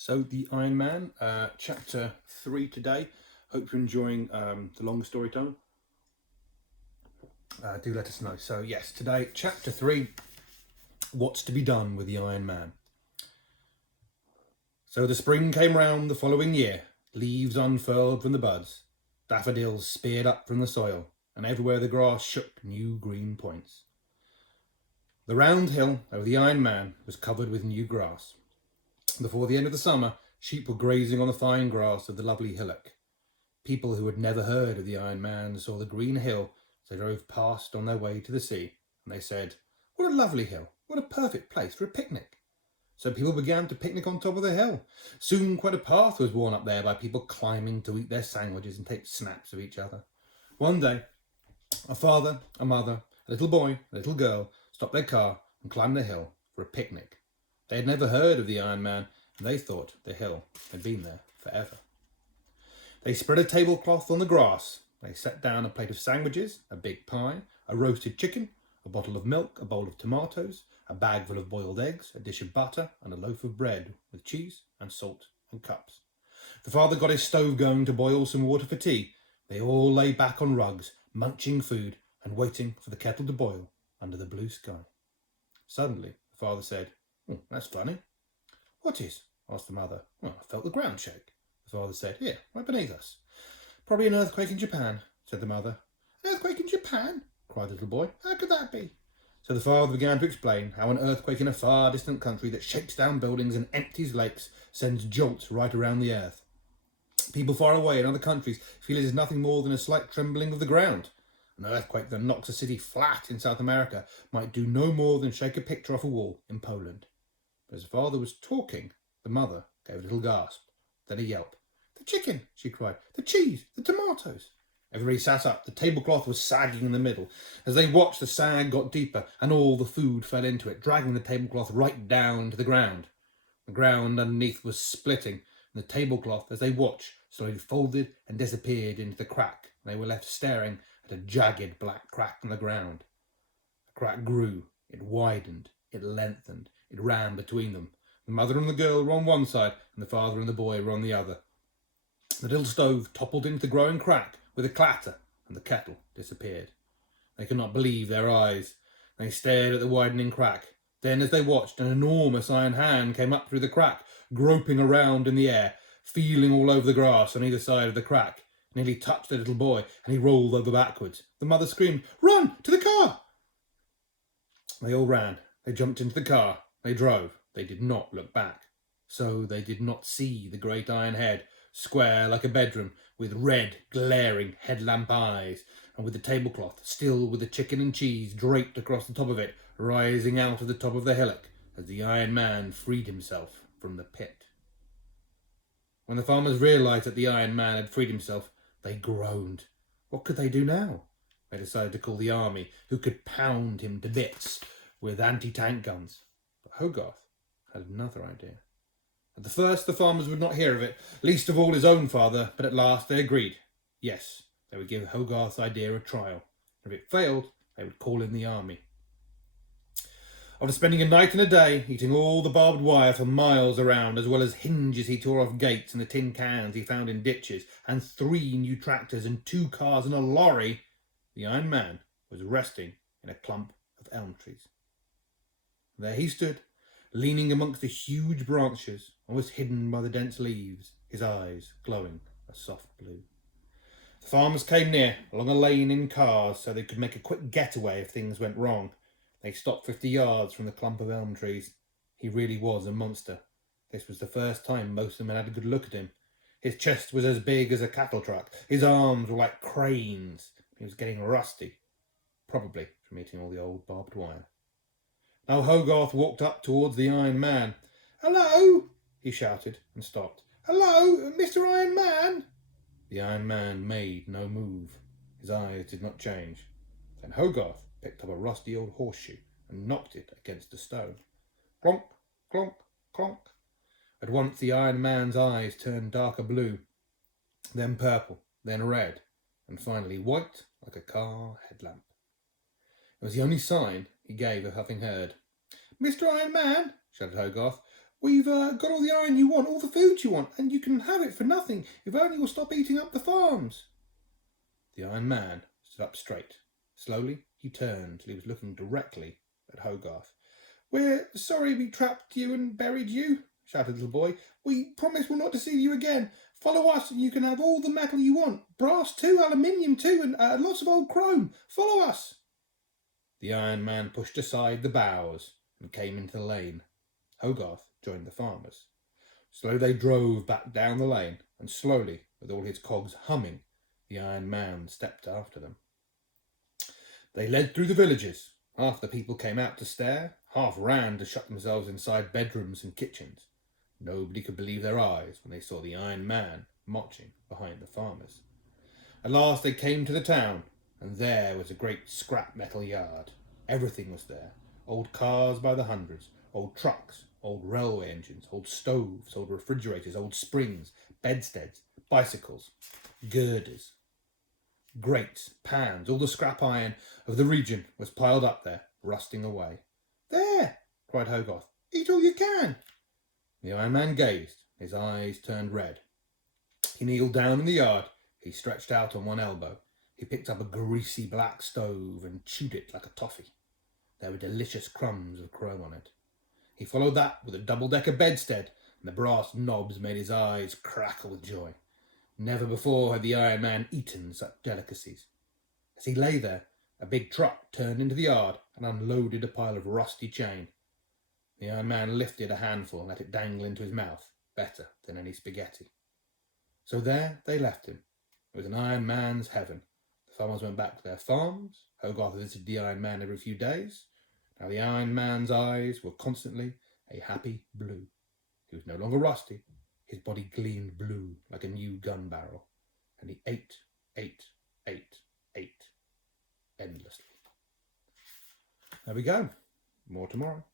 So the Iron Man, chapter 3 today. Hope you're enjoying the long story time. Do let us know. So yes, today, chapter 3, what's to be done with the Iron Man. So the spring came round the following year, leaves unfurled from the buds, daffodils speared up from the soil, and everywhere the grass shook new green points. The round hill over the Iron Man was covered with new grass. Before the end of the summer, sheep were grazing on the fine grass of the lovely hillock. People who had never heard of the Iron Man saw the green hill as they drove past on their way to the sea, and they said, "What a lovely hill! What a perfect place for a picnic!" So people began to picnic on top of the hill. Soon quite a path was worn up there by people climbing to eat their sandwiches and take snaps of each other. One day, a father, a mother, a little boy, a little girl stopped their car and climbed the hill for a picnic. They had never heard of the Iron Man, and they thought the hill had been there forever. They spread a tablecloth on the grass. They set down a plate of sandwiches, a big pie, a roasted chicken, a bottle of milk, a bowl of tomatoes, a bag full of boiled eggs, a dish of butter, and a loaf of bread with cheese and salt and cups. The father got his stove going to boil some water for tea. They all lay back on rugs, munching food and waiting for the kettle to boil under the blue sky. Suddenly, the father said, "Oh, that's funny." "What is?" asked the mother. "Well, I felt the ground shake." The father said, "Here, right beneath us." "Probably an earthquake in Japan," said the mother. "An earthquake in Japan?" cried the little boy. "How could that be?" So the father began to explain how an earthquake in a far distant country that shakes down buildings and empties lakes sends jolts right around the earth. People far away in other countries feel it is nothing more than a slight trembling of the ground. An earthquake that knocks a city flat in South America might do no more than shake a picture off a wall in Poland. But as the father was talking, the mother gave a little gasp, then a yelp. "The chicken!" she cried. "The cheese! The tomatoes!" Everybody sat up. The tablecloth was sagging in the middle. As they watched, the sag got deeper, and all the food fell into it, dragging the tablecloth right down to the ground. The ground underneath was splitting, and the tablecloth, as they watched, slowly folded and disappeared into the crack, and they were left staring at a jagged black crack in the ground. The crack grew, it widened, it lengthened, it ran between them. The mother and the girl were on one side, and the father and the boy were on the other. The little stove toppled into the growing crack with a clatter, and the kettle disappeared. They could not believe their eyes. They stared at the widening crack. Then, as they watched, an enormous iron hand came up through the crack, groping around in the air, feeling all over the grass on either side of the crack. It nearly touched the little boy, and he rolled over backwards. The mother screamed, "Run! To the car!" They all ran. They jumped into the car. They drove. They did not look back. So they did not see the great iron head, square like a bedroom, with red, glaring headlamp eyes, and with the tablecloth, still with the chicken and cheese draped across the top of it, rising out of the top of the hillock, as the Iron Man freed himself from the pit. When the farmers realised that the Iron Man had freed himself, they groaned. What could they do now? They decided to call the army, who could pound him to bits with anti-tank guns. But Hogarth had another idea. At the first, the farmers would not hear of it, least of all his own father, but at last they agreed. Yes, they would give Hogarth's idea a trial. If it failed, they would call in the army. After spending a night and a day eating all the barbed wire for miles around, as well as hinges he tore off gates and the tin cans he found in ditches, and 3 new tractors and 2 cars and a lorry, the Iron Man was resting in a clump of elm trees. There he stood, leaning amongst the huge branches, and was hidden by the dense leaves, his eyes glowing a soft blue. The farmers came near, along a lane in cars, so they could make a quick getaway if things went wrong. They stopped 50 yards from the clump of elm trees. He really was a monster. This was the first time most of them had a good look at him. His chest was as big as a cattle truck. His arms were like cranes. He was getting rusty, probably from eating all the old barbed wire. Now Hogarth walked up towards the Iron Man. "Hello!" he shouted, and stopped. "Hello, Mr. Iron Man!" The Iron Man made no move. His eyes did not change. Then Hogarth picked up a rusty old horseshoe and knocked it against a stone. Clonk, clonk, clonk. At once the Iron Man's eyes turned darker blue, then purple, then red, and finally white like a car headlamp. It was the only sign he gave of having heard. "Mr. Iron Man," shouted Hogarth, We've got all the iron you want, all the food you want, and you can have it for nothing if only you'll stop eating up the farms. The Iron Man stood up straight. Slowly he turned till he was looking directly at Hogarth. "We're sorry we trapped you and buried you," shouted the little boy. "We promise we'll not deceive you again. Follow us and you can have all the metal you want. Brass too, aluminium too, and lots of old chrome. Follow us." The Iron Man pushed aside the boughs and came into the lane. Hogarth joined the farmers. Slowly they drove back down the lane, and slowly, with all his cogs humming, the Iron Man stepped after them. They led through the villages. Half the people came out to stare, half ran to shut themselves inside bedrooms and kitchens. Nobody could believe their eyes when they saw the Iron Man marching behind the farmers. At last they came to the town, and there was a great scrap metal yard. Everything was there. Old cars by the hundreds, old trucks, old railway engines, old stoves, old refrigerators, old springs, bedsteads, bicycles, girders, grates, pans, all the scrap iron of the region was piled up there, rusting away. "There!" cried Hogarth. "Eat all you can." The Iron Man gazed. His eyes turned red. He kneeled down in the yard. He stretched out on one elbow. He picked up a greasy black stove and chewed it like a toffee. There were delicious crumbs of chrome on it. He followed that with a double-decker bedstead, and the brass knobs made his eyes crackle with joy. Never before had the Iron Man eaten such delicacies. As he lay there, a big truck turned into the yard and unloaded a pile of rusty chain. The Iron Man lifted a handful and let it dangle into his mouth, better than any spaghetti. So there they left him. It was an Iron Man's heaven. The farmers went back to their farms. Hogarth visited the Iron Man every few days. Now the Iron Man's eyes were constantly a happy blue. He was no longer rusty. His body gleamed blue like a new gun barrel. And he ate endlessly. There we go. More tomorrow.